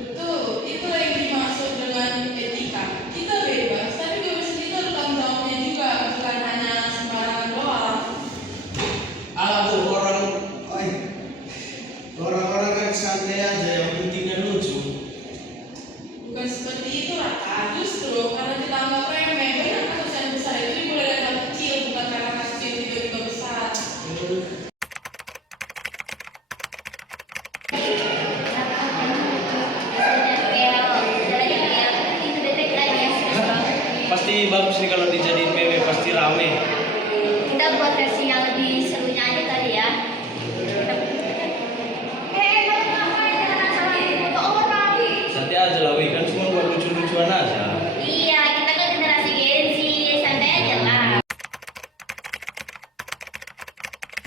Betul, itulah yang dimaksud dengan etika. Kita bebas, tapi kebebasan kita ada tanggung jawabnya juga, bukan hanya sembarangan doang. Bu, orang-orang kan santai aja, yang penting kan lucu. Bukan seperti itu, Raka. Justru karena kita anggap remeh, banyak kasus yang besar itu dimulai dari hal kecil, bukan karena kasus yang tiba-tiba besar. Pasti bagus nih kalau dijadiin meme, pasti rame. Kita buat versi yang lebih serunya aja kali ya. Kalian ngapain dengan salah foto orang? Santai aja lah, weh, kan cuma buat lucu-lucuan aja. Iya, kita kan generasi Gen Z, santai aja lah.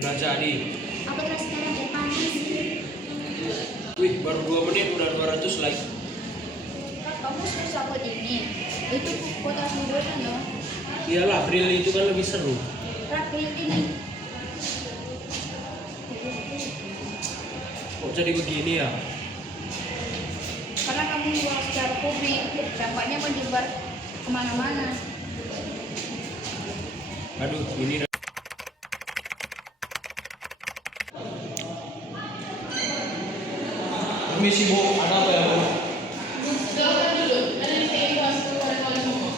Nah jadi, Aku terus sekarang kayak panas. wih, baru 2 menit udah 200 like. Kamu susah buat ini. Itu foto asli dosen loh. Iyalah, April itu kan lebih seru. Rapid ini. Kok jadi begini ya? Karena kamu jual secara publik, dampaknya menyebar kemana-mana. Aduh, ini permisi Bu, ada apa ya Bu? Silakan dulu, ada yang saya bahas kepada kalian semua.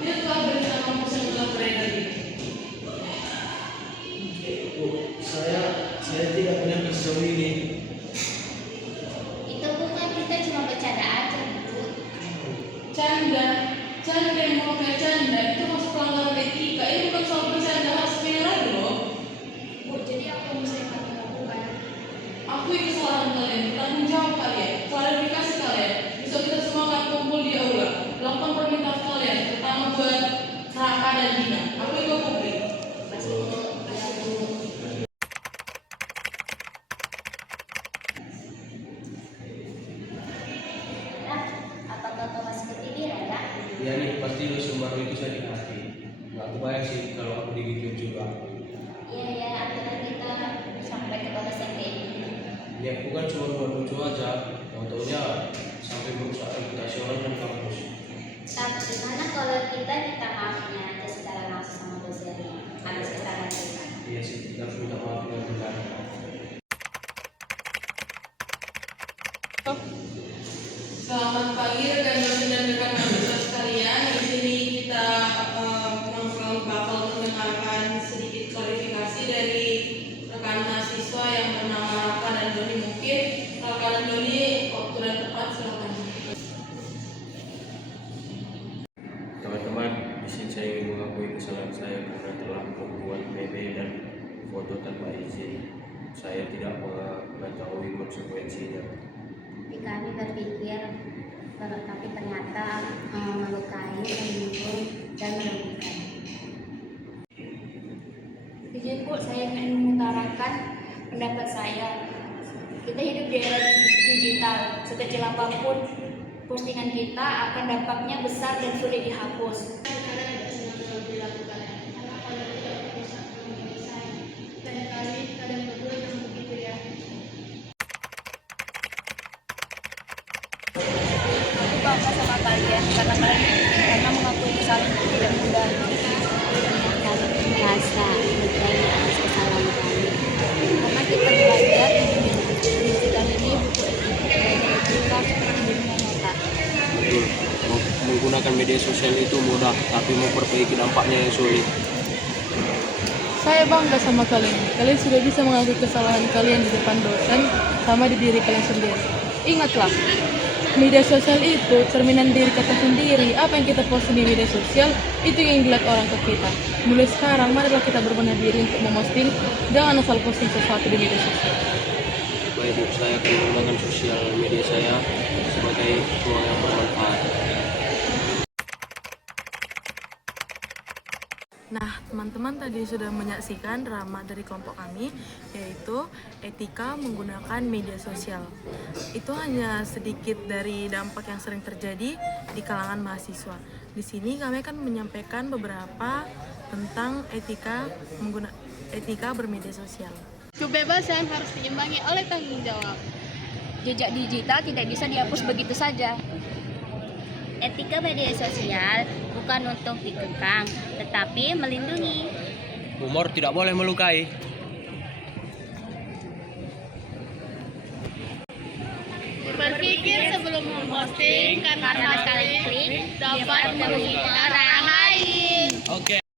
Dia telah berita kampus yang telah beredar ini. Bu, saya tidak pernah sejauh ini. Itu bukan kita cuma bercanda aja, Bu. Canda yang mau kayak canda itu masuk pelanggaran etika. Ini bukan soal bercanda khas beneran loh. Bu, jadi apa yang bisa kami lakukan? Akui kesalahan kalian, tanggung jawab kalian, klarifikasi kalian. Besok kita semua akan kumpul di aula. Lakukan permintaan kalian, terutama buat Raka dan Dina. Akui ke publik. Pasti Bu. Nah, apa kau tahu seperti ini, Raya? Ya nih, pasti lu baru itu sakit hati. Gak kebayang sih kalau aku digituin juga. Iya ya, akhirnya kita sampai ke batas yang kayak gini. Ya aku kan cuma buat lucu aja. Contohnya sampai merusak reputasi orang dan kampus. Tapi gimana kalau kita minta maafnya aja secara langsung sama dosennya atas kesalahan kita? Iya sih, kita harus minta maaf dengan benar. Selamat pagi rekan dosen dan rekan mahasiswa sekalian. Di sini kita bakal mendengarkan sedikit klarifikasi dari rekan mahasiswa yang bernama Raka dan Doni. Mungkin Raka dan Doni waktu dan tepat silakan. Teman-teman, di sini saya ingin mengakui kesalahan saya karena telah membuat meme dan foto tanpa izin. Saya tidak mengetahui konsekuensinya. Tapi kami berpikir, tapi ternyata melukai, menyinggung, dan merugikan. Izin Bu, saya ingin mengutarakan pendapat saya. Kita hidup di era digital, sekecil apapun postingan kita akan dampaknya besar dan sulit dihapus. Aku bangga sama kalian karena mengakui kesalahan itu tidak mudah. Kami merasa berterima atas kesalahan kami. Karena kita belajar di digital ini butuh etika seperti dunia nyata. Betul, menggunakan media sosial itu mudah, tapi memperbaiki dampaknya yang sulit. Saya bangga sama kalian. Kalian sudah bisa mengakui kesalahan kalian di depan dosen sama di diri kalian sendiri. Ingatlah, media sosial itu cerminan diri kita sendiri. Apa yang kita post di media sosial, itu yang dilihat orang ke kita. Mulai sekarang, marilah kita berbenah diri untuk memposting. Jangan asal posting sesuatu di media sosial. Baik Bu, saya akan menggunakan sosial media saya sebagai ruang yang bermanfaat. Nah, teman-teman tadi sudah menyaksikan drama dari kelompok kami, yaitu etika menggunakan media sosial. Itu hanya sedikit dari dampak yang sering terjadi di kalangan mahasiswa. Di sini kami akan menyampaikan beberapa tentang etika bermedia sosial. Kebebasan harus diimbangi oleh tanggung jawab. Jejak digital tidak bisa dihapus begitu saja. Etika media sosial bukan untuk dikekang, tetapi melindungi. Humor tidak boleh melukai. Berpikir sebelum memposting karena Karena sekali klik dapat merugikan orang lain. Oke.